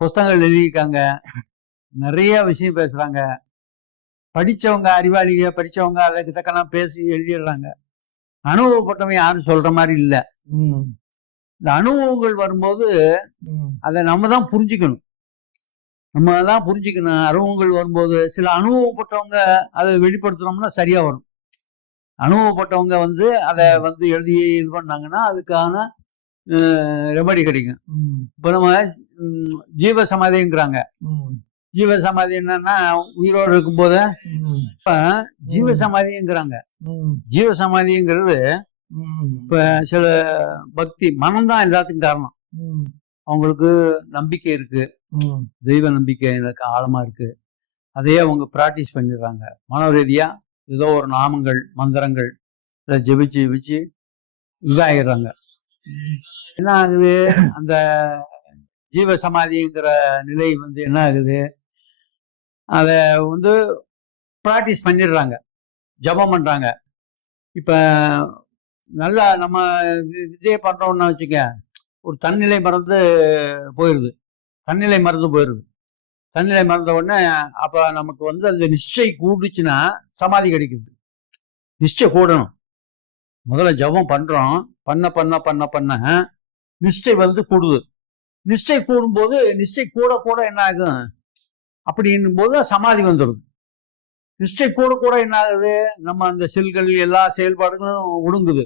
புஸ்தகங்கள் எழுதியிருக்காங்க, நிறைய விஷயம் பேசுறாங்க. படிச்சவங்க அறிவாளிக படிச்சவங்க அதுக்கு தக்கெல்லாம் பேசி எழுதிடுறாங்க. அனுபவப்பட்டவன் யாரும் சொல்ற மாதிரி இல்லை. இந்த அனுபவங்கள் வரும்போது அதை நம்ம தான் புரிஞ்சுக்கணும். அனுபவங்கள் வரும்போது சில அனுபவப்பட்டவங்க அதை வெளிப்படுத்தினோம்னா சரியா வரும். அனுபவப்பட்டவங்க அதை எழுதி இது பண்ணாங்கன்னா அதுக்கான ரெமடி கிடைக்கும். இப்போ நம்ம ஜீவ சமாதிங்கிறாங்க. ஜீவ சமாதி என்னன்னா உயிரோடு இருக்கும்போது இப்ப ஜீவ சமாதிங்கிறாங்க. ஜீவ சமாதிங்கிறது இப்ப சில பக்தி மனம்தான் எல்லாத்துக்கும் காரணம். அவங்களுக்கு நம்பிக்கை இருக்கு, தெய்வ நம்பிக்கை எனக்கு ஆழமா இருக்கு. அதையே அவங்க பிராக்டிஸ் பண்ணிடுறாங்க. மன ரீதியா ஏதோ ஒரு நாமங்கள் மந்திரங்கள் இதை ஜெபிச்சு இதாகிடுறாங்க. என்ன ஆகுது, அந்த ஜீவ சமாதிங்கிற நிலை என்ன ஆகுது, அதை பிராக்டிஸ் பண்ணிடுறாங்க, ஜபம் பண்றாங்க. இப்ப நல்லா நம்ம விஜய பண்றோம்னா வச்சுக்க, ஒரு தன்னிலை மறந்து போயிடுது. தன்னிலை மறந்த உடனே அப்ப நமக்கு அந்த நிச்சய கூடுச்சுன்னா சமாதி கிடைக்குது. நிச்சயம் கூடணும். முதல்ல ஜபம் பண்றோம், பண்ண பண்ண பண்ண பண்ண நிச்சயம் கூடுது. நிச்சயம் கூடும்போது நிச்சயம் கூட என்ன ஆகும் அப்படின்னும் போது சமாதி வந்துடுது. நிச்சயம் கூட என்ன ஆகுது, நம்ம அந்த செல்கள் எல்லா செயல்பாடுகளும் ஒடுங்குது,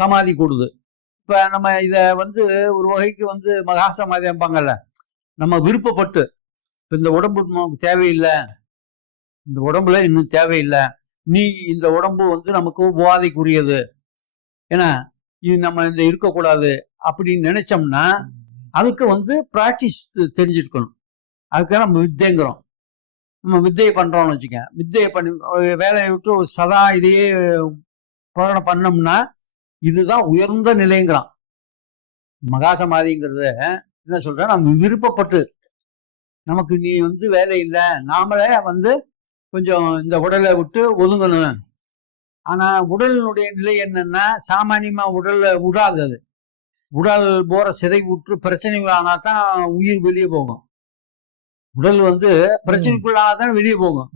சமாதி கூடுது. இப்ப நம்ம இத ஒரு வகைக்கு மகா சமாதி அமைப்பாங்கல்ல. நம்ம விருப்பப்பட்டு இப்ப இந்த உடம்பு நமக்கு தேவையில்லை, இந்த உடம்புல இன்னும் தேவையில்லை, நீ இந்த உடம்பு நமக்கு உபாதைக்குரியது, ஏன்னா இது நம்ம இந்த இருக்கக்கூடாது அப்படின்னு நினைச்சோம்னா அதுக்கு பிராக்டிஸ் தெரிஞ்சிருக்கணும். அதுக்காக நம்ம வித்தைங்கிறோம். நம்ம வித்தையை பண்றோம்னு வச்சுக்க, வித்தையை பண்ணி வேலையை விட்டு சதா இதையே பண்ணோம்னா இதுதான் உயர்ந்த நிலைங்கிறான். மகாசமாதிங்கிறத என்ன சொல்ற, நம்ம விருப்பப்பட்டு நமக்கு நீ வேலை இல்லை, நாமளே கொஞ்சம் இந்த உடலை விட்டு ஒதுங்கணும். ஆனா உடலினுடைய நிலை என்னன்னா சாமானியமா உடல்ல விடாது. அது உடல் போற சிதை விட்டு பிரச்சனைகளானா தான் உயிர் வெளியே போகும். உடல் பிரச்சனைக்குள்ளாதான் வெளியே போகும்,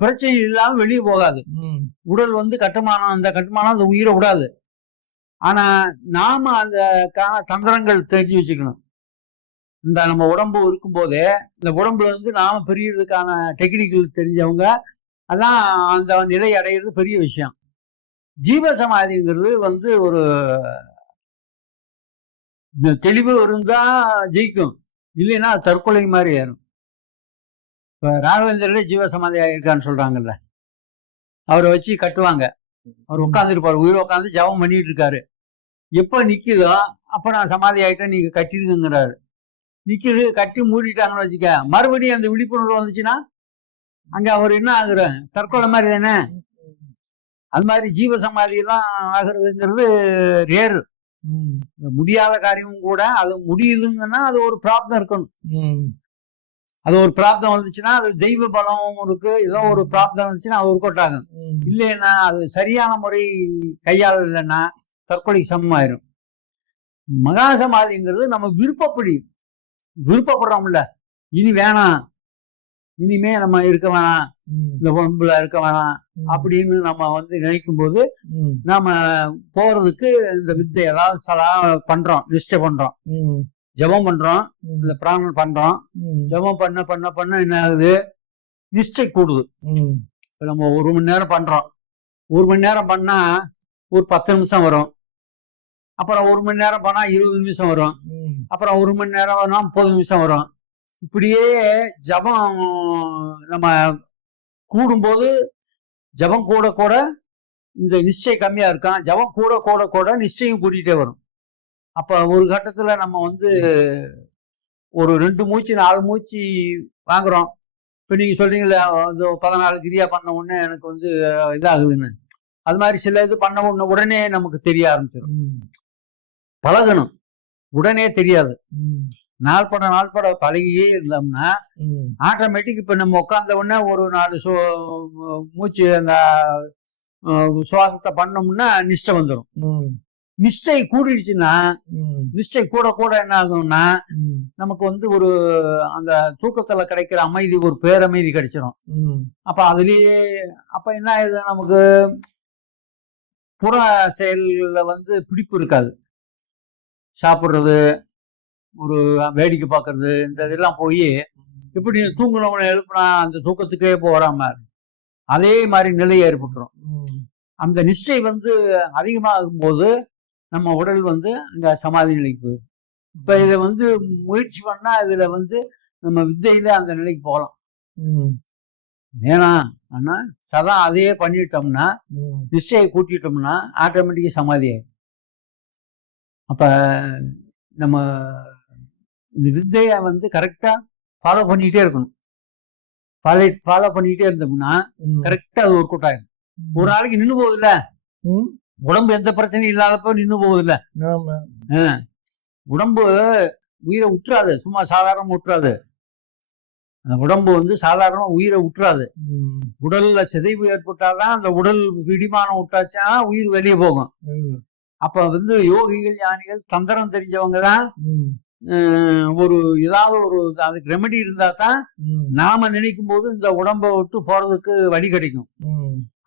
பிரச்சனை இல்லாம வெளியே போகாது. உடல் கட்டுமானம், அந்த கட்டுமானம் அந்த உயிரை விடாது. ஆனா நாம அந்த தந்திரங்கள் தெரிஞ்சு வச்சுக்கணும். இந்த நம்ம உடம்பு இருக்கும் போதே இந்த உடம்புல நாம பிரியறதுக்கான டெக்னிக்கல் தெரிஞ்சவங்க, அதான் அந்த நிலை அடையிறது பெரிய விஷயம். ஜீவ சமாதிங்கிறது ஒரு தெளிவு இருந்தா ஜெயிக்கும், இல்லைன்னா தற்கொலை மாதிரி ஏறும். இப்ப ராகவேந்திரே ஜீவ சமாதி ஆயிருக்கான்னு சொல்றாங்கல்ல, அவரை வச்சு கட்டுவாங்க. அவர் உட்காந்துருப்பாரு, உயிர் உட்காந்து ஜபம் பண்ணிட்டு இருக்காரு. எப்ப நிக்குதோ அப்ப நான் சமாதி ஆயிட்டேன், நீங்க கட்டிருக்குங்கிறாரு. நிக்குது, கட்டி மூடிட்டாங்கன்னு வச்சுக்க, மறுபடியும் அந்த விழிப்புணர்வு வந்துச்சுன்னா அங்க அவர் என்ன ஆகுற, தற்கொலை மாதிரி தானே. அது மாதிரி ஜீவ சமாதி எல்லாம் ஆகுறதுங்கிறது ரேரு, முடியாத காரியமும் கூட. அது முடியுதுங்கன்னா அது ஒரு பிராப்தம் இருக்கணும். அது ஒரு பிராப்தம் வந்துச்சுன்னா அது தெய்வ பலமும் இருக்கு, ஏதோ ஒரு பிராப்தம் வந்துச்சுன்னா அது ஒரு கொட்டாகும். இல்லைன்னா அது சரியான முறை கையாள இல்லைன்னா தற்கொலைக்கு சமமாயிரும். மகாசமாதிங்கிறது நம்ம விருப்பப்படுறோம்ல, இனி வேணாம், இனிமே நம்ம இருக்க வேணாம், இந்த உடம்புல இருக்க வேணாம் அப்படின்னு நம்ம நினைக்கும் போது நாம போறதுக்கு இந்த வித்தை ஏதாவது பண்றோம், நிஷ்டை பண்றோம், ஜபம் பண்றோம், இந்த பிராணம் பண்றோம். ஜபம் பண்ண பண்ண பண்ண என்ன ஆகுது, நிஷ்டை கூடுது. இப்ப நம்ம 1 மணி நேரம் பண்றோம், 1 மணி நேரம் பண்ணா ஒரு 10 நிமிஷம் வரும், அப்புறம் 1 மணி நேரம் பண்ணா 20 நிமிஷம் வரும், அப்புறம் 1 மணி நேரம் 30 நிமிஷம் வரும். இப்படியே ஜபம் நம்ம கூடும்போது ஜபம் கூட இந்த நிச்சயம் கம்மியா இருக்கான், ஜபம் கூட நிச்சயம் கூட்டிகிட்டே வரும். அப்ப ஒரு கட்டத்துல நம்ம ஒரு 2 மூச்சு 4 மூச்சு வாங்குறோம். இப்ப நீங்க சொல்றீங்களா 14 கிரியா பண்ண உடனே எனக்கு இதாகுதுன்னு, அது மாதிரி சில இது பண்ண உடனே நமக்கு தெரிய ஆரம்பிச்சிடும். பழகணும், உடனே தெரியாது. நாள்பட பழகியே இருந்தோம்னா ஆட்டோமேட்டிக் இப்ப நம்ம உட்கார்ந்த உடனே ஒரு 4 மூச்சு அந்த சுவாசத்தை பண்ணோம்னா நிஷ்டை வந்துடும். நிஷ்டை கூடிடுச்சுன்னா நிஷ்டை கூட கூட என்ன ஆகும்னா நமக்கு வந்து ஒரு அந்த தூக்கத்துல கிடைக்கிற அமைதி, ஒரு பேரமைதி கிடைச்சிடும். அப்ப அதுலயே அப்ப என்ன ஆகுது, நமக்கு புற செயல்ல வந்து பிடிப்பு இருக்காது. சாப்பிடுறது, ஒரு வேடிக்கை பார்க்கறது, இந்த இதெல்லாம் போய் எப்படி தூங்குனவனை எழுப்புனா அந்த தூக்கத்துக்கே போறாம அதே மாதிரி நிலை ஏற்பட்டுரும். அந்த நிஷ்டை வந்து அதிகமாகும் போது நம்ம உடல் வந்து அங்க சமாதி நிலைக்கு போயிடும். இப்ப இதை வந்து முயற்சி பண்ணா இதுல வந்து நம்ம வித்தையில அந்த நிலைக்கு போகலாம். வேணாம் ஆனா சதா அதையே பண்ணிட்டோம்னா, நிஷ்டையை கூட்டிட்டோம்னா ஆட்டோமேட்டிக்கா சமாதி ஆயிடும். அப்ப நம்ம இந்த வித்தைய வந்து கரெக்டா ஃபாலோ பண்ணிக்கிட்டே இருக்கணும். ஃபாலோ பண்ணிக்கிட்டே இருந்தோம்னா கரெக்டா அது ஒர்க் அவுட் ஆயிடும். ஒரு நாளைக்கு நின்று போகுது இல்ல, உடம்பு எந்த பிரச்சனையும் இல்லாதப்ப நின்று போகுது இல்ல. உடம்பு உயிரை விட்டுறாது, சும்மா சாதாரண விட்டுறாது. அந்த உடம்பு வந்து சாதாரண உயிரை விட்டுறாது. உடல்ல சிதைவு ஏற்பட்டாதான் அந்த உடல் விடிமானம் விட்டாச்சா உயிர் வெளியே போகும். அப்ப வந்து யோகிகள், ஞானிகள், தந்திரம் தெரிஞ்சவங்க தான் ஒரு ஏதாவது ஒரு அதுக்கு ரெமெடி இருந்தா தான் நாம நினைக்கும் போது இந்த உடம்பை விட்டு போறதுக்கு வழி கிடைக்கும்.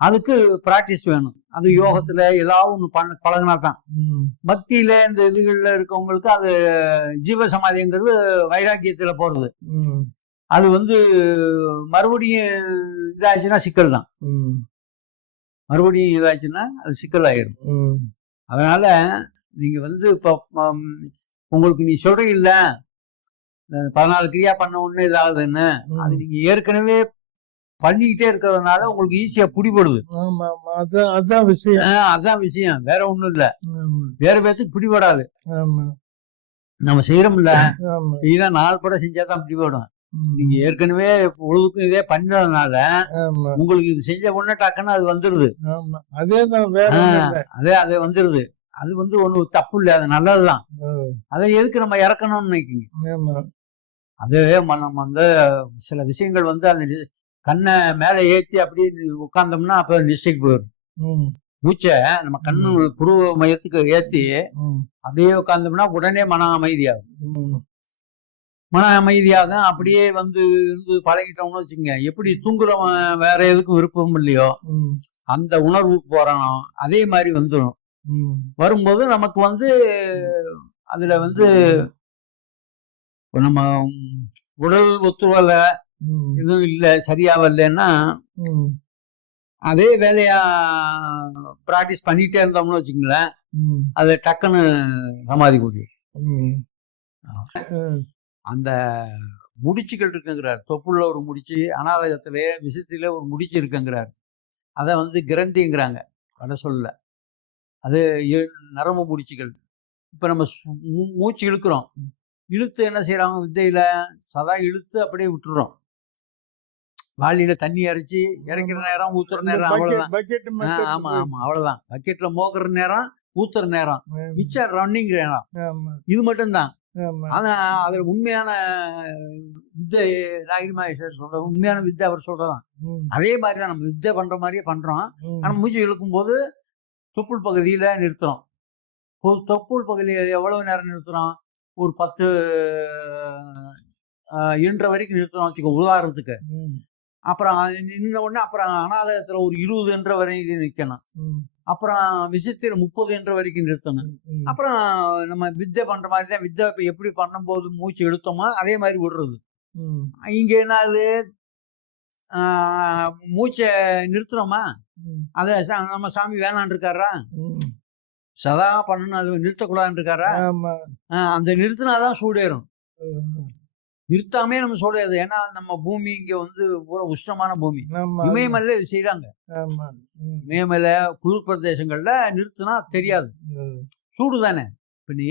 அதுக்கு பிராக்டிஸ் வேணும். அது யோகத்துல ஏதாவது ஒண்ணு பழகினா தான். பக்தியில இந்த இதுகள்ல இருக்கவங்களுக்கு அது ஜீவசமாதிங்கிறது வைராக்கியத்துல போறது. அது வந்து மறுபடியும் இதாச்சுன்னா சிக்கல் தான். மறுபடியும் இதாச்சுன்னா அது சிக்கல் ஆயிரும். அதனால நீங்க வந்து இப்ப உங்களுக்கு நீ சொல்ற இல்ல 14 கிரியா பண்ண உடனே இதாகுதுன்னு, அது நீங்க ஏற்கனவே பண்ணிக்கிட்டே இருக்கிறதுனால உங்களுக்கு ஈஸியா பிடிபடுது. அதான் விஷயம். அதான் விஷயம், வேற ஒண்ணும் இல்ல. வேற பேத்துக்கு பிடிபடாது. நம்ம செய்யறோம்ல, செய்யற 4 படம் செஞ்சாதான் பிடிபடும். நீங்க ஏற்கனவே பொழுதுக்கும் இதே பண்ணதுனால உங்களுக்கு இது செஞ்ச உடனே டக்குன்னு அது வந்துருது. அதே வந்துருது. அது வந்து ஒண்ணு தப்பு இல்லை, அது நல்லதுதான். அதை எதுக்கு நம்ம இறக்கணும்னு நினைக்கிங்க? அது நம்ம வந்து சில விஷயங்கள் வந்து அந்த கண்ணை மேல ஏத்தி அப்படியே உட்கார்ந்தோம்னா அப்ப நிஷ்டைக்கு போயிடும். மூச்சை நம்ம கண்ணு புருவ மையத்துக்கு ஏத்தி அப்படியே உட்கார்ந்தோம்னா உடனே மன அமைதியாகும். மன அமைதியாக அப்படியே வந்து இருந்து பழகிட்டோம்னு வச்சுக்கோங்க. எப்படி தூங்குறவன் வேற எதுக்கும் விருப்பம் இல்லையோ அந்த உணர்வுக்கு போறானோ அதே மாதிரி வந்துடும். வரும்போது நமக்கு வந்து அதுல வந்து நம்ம உடல் ஒத்துவலை எதுவும் இல்லை, சரியா வரலன்னா அதே வேலையா பிராக்டிஸ் பண்ணிட்டே இருந்தோம்னு வச்சுக்கங்களேன், அது டக்குன்னு சமாதி கூடியும். அந்த முடிச்சுகள் இருக்குங்கிறார். தொப்புள்ள ஒரு முடிச்சு, அனாலயத்திலே விஷயத்திலே ஒரு முடிச்சு இருக்குங்கிறார். அதை வந்து கிரந்திங்கிறாங்க வட சொல்ல. அது நரம்பு முடிச்சுகள். இப்ப நம்ம மூச்சு இழுக்கிறோம், இழுத்து என்ன செய்யறாங்க வித்தையில, சதா இழுத்து அப்படியே விட்டுறோம். வாளியில தண்ணி அரைச்சி இறக்கிற நேரம் ஊத்துற நேரம் அவ்வளவுதான். ஆமா ஆமா அவ்வளவுதான். பக்கெட்ல மோக்குற நேரம் ஊத்துற நேரம் மிச்சம் ரன்னிங் நேரம், இது மட்டும்தான். ஆனா அதுல உண்மையான வித்தை ராகினி மகேஸ்வர் சொல்ற உண்மையான வித்தை அவர் சொல்றதான். அதே மாதிரிதான் நம்ம வித்தை பண்ற மாதிரியே பண்றோம். ஆனா மூச்சு இழுக்கும் போது தொப்புள் பகுதியில நிறுத்துறோம். தொப்புள் பகுதியில எவ்வளவு நேரம் நிறுத்துறோம்? ஒரு 10 என்ற வரைக்கும் நிறுத்துறோம் வச்சுக்கோ உதாரணத்துக்கு. அப்புறம் நின்ன உடனே அப்புறம் அனாதயத்துல ஒரு 20 என்ற வரைக்கும் நிக்கணும். அப்புறம் விஷயத்துல 30 என்ற வரைக்கும் நிறுத்தணும். அப்புறம் நம்ம வித்தை பண்ற மாதிரி தான். வித்தை எப்படி பண்ணும்போது மூச்சு இழுத்தோமோ அதே மாதிரி விடுறது. இங்க என்ன ஆகுது, மூச்சை நிறுத்துறோமா, அத நம்ம சாமி வேணான் இருக்காரா? சதா பண்ணணும், அது நிறுத்தக்கூடாதுன்னு இருக்காரா? அந்த நிறுத்தினாதான் சூடேறும். நிறுத்தாமே நம்ம சூடாது. ஏன்னா நம்ம பூமி இங்க வந்து பூரா உஷ்ணமான பூமி. இமயமலையில இது செய்யறாங்க. இமயமலை குளிர் பிரதேசங்கள்ல நிறுத்தினா தெரியாது, சூடு தானே. இப்ப நீ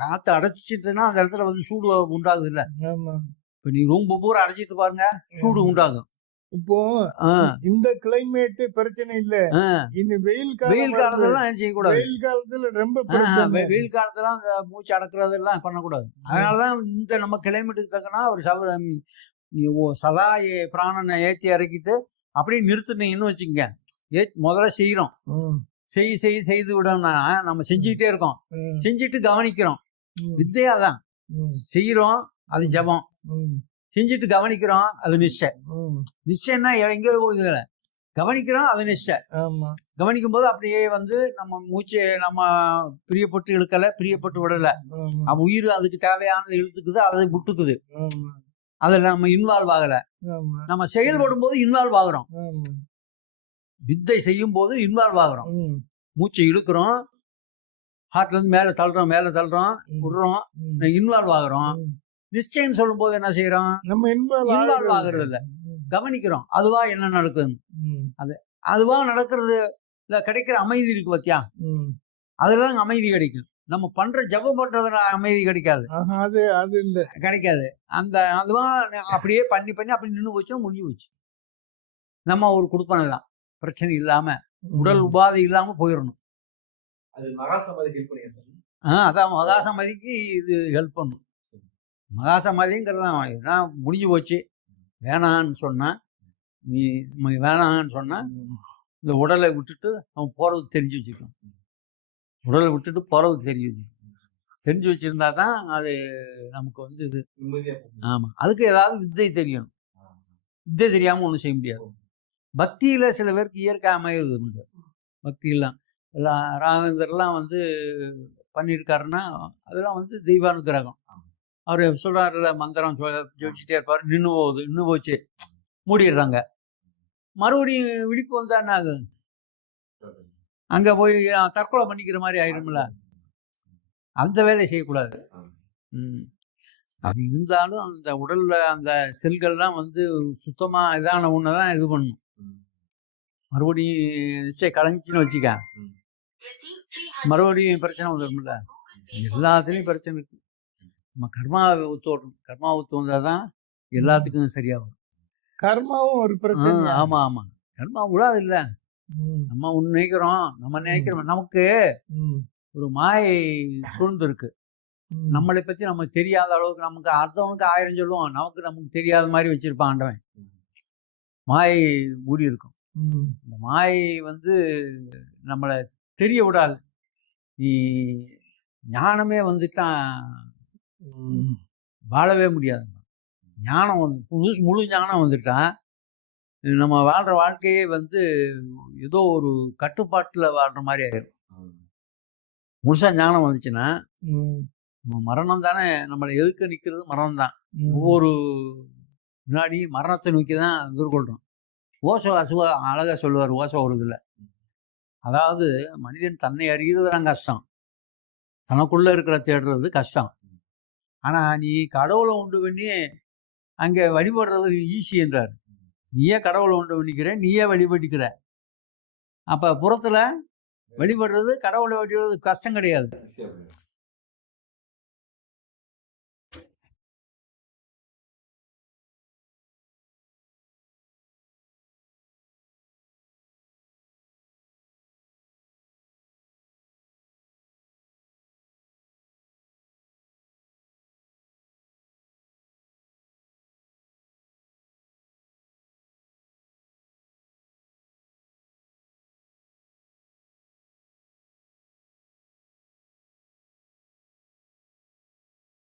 காத்து அடைச்சிட்டுன்னா அந்த இடத்துல வந்து சூடு உண்டாகுது இல்ல. இப்ப நீ ரொம்ப பூரா அடைச்சிட்டு பாருங்க, சூடு உண்டாகும். இப்போ இந்த கிளைமேட் பிரச்சனை இல்ல. இன்னும் வெயில் காலத்துல செய்யக்கூடாது. வெயில் காலத்துல ரொம்ப வெயில் காலத்துல அந்த மூச்சு அடக்குறது எல்லாம் பண்ணக்கூடாது. அதனாலதான் இந்த நம்ம கிளைமேட்டுக்கு தக்கனா ஒரு சதா பிராணனை ஏத்தி இறக்கிட்டு அப்படியே நிறுத்துனீங்கன்னு வச்சுக்கங்க. முதல்ல செய்யறோம், செய்து விடணும்னா நம்ம செஞ்சுக்கிட்டே இருக்கோம், செஞ்சுட்டு கவனிக்கிறோம். ம், வித்தையாதான் ம், செய்யறோம், அது ஜபம். ம், செஞ்சுட்டு கவனிக்கிறோம், அது நிஷ்டை. ம். நிஷ்டைன்னா எங்கேயோ போகுது, கவனிக்கிறோம், அது நிஷ்டை. ஆமா. கவனிக்கும் போது அப்படியே வந்து நம்ம மூச்சை நம்ம பிரியப்பட்டு இழுக்கல, பிரியப்பட்டு விடல. ஆமா. நம்ம உயிர் அதுக்கு தேவையானது இழுத்துக்குது, அதை விட்டுக்குது. ஆமா. அதுல நம்ம இன்வால்வ் ஆகல. ஆமா. நம்ம செயல்படும் போது இன்வால்வ் ஆகுறோம். ஆமா. வித்தை செய்யும் போது இன்வால்வ் ஆகுறோம். ம், மூச்சை இழுக்கிறோம், ஹார்ட்ல இருந்து மேல தள்ளுறோம், ம், விடுறோம், ம், இன்வால்வ் ஆகுறோம். ம். நிச்சயம் சொல்லும் போது என்ன செய்யறோம்? நம்ம இன்வால்வ் ஆகுறது இல்ல, கவனிக்கிறோம். அதுவா என்ன நடக்குது, அதுவா நடக்கிறது கிடைக்கிற அமைதி இருக்கு பாத்தியா, அதுலதான் அமைதி கிடைக்கும். நம்ம பண்ற ஜபம் பண்றதுல அமைதி கிடைக்காது, அது அது இல்ல, கிடைக்காது. அந்த அதுவா அப்படியே பண்ணி பண்ணி அப்படி நின்று போச்சுன்னா முடிஞ்சு போச்சு. நம்ம ஒரு கொடுப்பனதான், பிரச்சனை இல்லாம உடல் உபாதை இல்லாம போயிடணும். அது மகாசமாதி ஹெல்ப் பண்ணியா சார்? அதான் மகாசமாதிக்கு இது ஹெல்ப் பண்ணும். மகாசமாதிங்கிறது முடிஞ்சு போச்சு, வேணான்னு சொன்னா, நீ வேணான்னு சொன்னா இந்த உடலை விட்டுட்டு அவன் போறது தெரிஞ்சு வச்சுக்கலாம். உடலை விட்டுட்டு போறது தெரிஞ்சு வச்சிருந்தா தான் அது நமக்கு வந்து இது. ஆமா, அதுக்கு ஏதாவது வித்தை தெரியணும். வித்தை தெரியாம ஒன்றும் செய்ய முடியாது. பக்தியில சில பேருக்கு இயற்கை அமைகிறது உண்டு. பக்தியெல்லாம் எல்லாம் ராகவேந்தர்லாம் வந்து பண்ணியிருக்காருன்னா அதெல்லாம் வந்து தெய்வானுக்கிரகம். அவர் சொல்றாருல, மந்திரம் ஜோதிச்சுட்டே இருப்பாரு, நின்று போச்சு, மூடிடுறாங்க. மறுபடியும் விழிப்பு வந்தா என்ன ஆகும்? அங்க போய் தற்கொலை பண்ணிக்கிற மாதிரி ஆயிரும்ல. அந்த வேலையை செய்யக்கூடாது. அது இருந்தாலும் அந்த உடல்ல அந்த செல்கள்லாம் வந்து சுத்தமா இதான ஒண்ணுதான் இது பண்ணும். மறுபடியும் நிச்சயம் கலைஞ்சுன்னு வச்சுக்க, மறுபடியும் பிரச்சனை வந்துடும்ல. எல்லாத்துலயும் பிரச்சனை இருக்கு. நம்ம கர்மாவை ஒத்து வந்தாதான் எல்லாத்துக்கும் சரியா வரும். கர்மாவும் ஒரு பிரச்சனை. ஆமா ஆமா, கர்மா விடாது இல்ல. நம்ம நினைக்கிறோம், நமக்கு ஒரு மாயை சூழ்ந்து இருக்கு. நம்மளை பத்தி நமக்கு தெரியாத அளவுக்கு, நமக்கு அடுத்தவனுக்கு 1000 சொல்லுவோம், நமக்கு தெரியாத மாதிரி வச்சிருப்பான் ஆண்டவன். மாயை மூடி இருக்கும். இந்த மாயை வந்து நம்மளை தெரிய விடாது. நீ ஞானமே வந்துட்டான் வாழவே முடியாது. ஞானம் வந்து முழு ஞானம் வந்துட்டான், நம்ம வாழ்ற வாழ்க்கையே வந்து ஏதோ ஒரு கட்டுப்பாட்டுல வாழ்ற மாதிரி ஆயிடும். முழுசா ஞானம் வந்துச்சுன்னா மரணம் தானே நம்மளை எதுக்க நிக்கிறது, மரணம் தான். ஒவ்வொரு முன்னாடி மரணத்தை நோக்கி தான் எதிர்கொள்றோம். ஓசோ அழகா சொல்லுவார் ஓசோ ஒரு இதுல, அதாவது மனிதன் தன்னை அறிகிறதுதான் கஷ்டம், தனக்குள்ள இருக்கிற தேடுறது கஷ்டம். ஆனா நீ கடவுளை உண்டு பண்ணி அங்க வழிபடுறது ஈஸி என்றார். நீயே கடவுளை உண்டு பண்ணிக்கிற, நீயே வழிபட்டுக்கிற. அப்ப புறத்துல வழிபடுறது, கடவுளை வழிபடுறது கஷ்டம் கிடையாது.